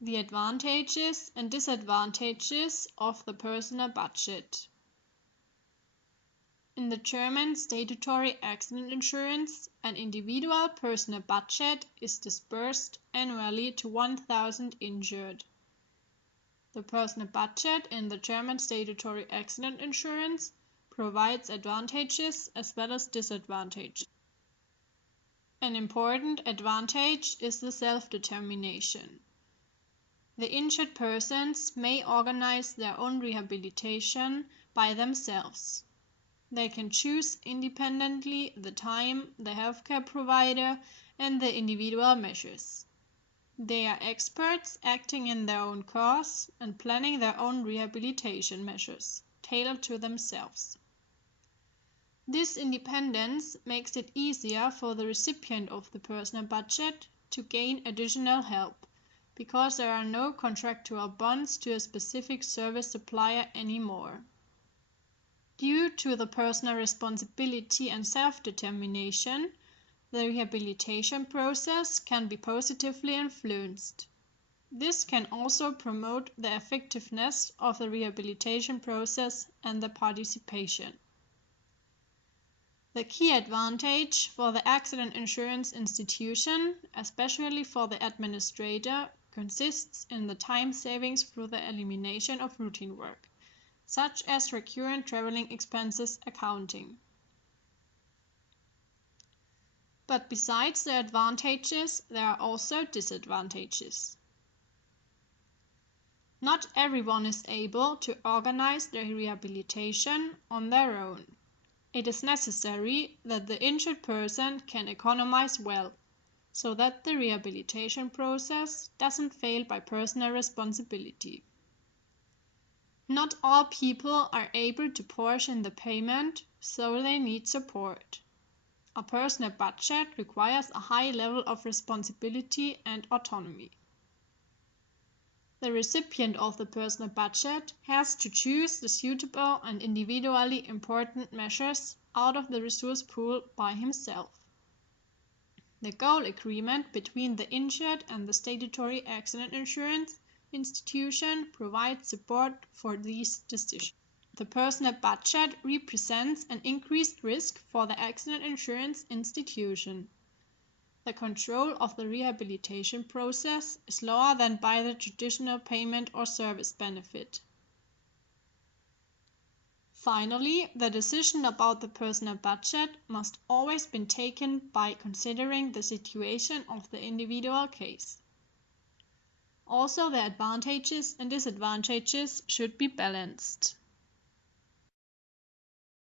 The advantages and disadvantages of the personal budget. In the German statutory accident insurance, an individual personal budget is disbursed annually to 1,000 injured. The personal budget in the German statutory accident insurance provides advantages as well as disadvantages. An important advantage is the self-determination. The injured persons may organize their own rehabilitation by themselves. They can choose independently the time, the healthcare provider, and the individual measures. They are experts acting in their own cause and planning their own rehabilitation measures, tailored to themselves. This independence makes it easier for the recipient of the personal budget to gain additional help, because there are no contractual bonds to a specific service supplier anymore. Due to the personal responsibility and self-determination, the rehabilitation process can be positively influenced. This can also promote the effectiveness of the rehabilitation process and the participation. The key advantage for the accident insurance institution, especially for the administrator, consists in the time savings through the elimination of routine work, such as recurrent traveling expenses accounting. But besides the advantages, there are also disadvantages. Not everyone is able to organize their rehabilitation on their own. It is necessary that the injured person can economize well, so that the rehabilitation process doesn't fail by personal responsibility. Not all people are able to portion the payment, so they need support. A personal budget requires a high level of responsibility and autonomy. The recipient of the personal budget has to choose the suitable and individually important measures out of the resource pool by himself. The goal agreement between the insured and the statutory accident insurance institution provides support for these decisions. The personal budget represents an increased risk for the accident insurance institution. The control of the rehabilitation process is lower than by the traditional payment or service benefit. Finally, the decision about the personal budget must always be taken by considering the situation of the individual case. Also, the advantages and disadvantages should be balanced.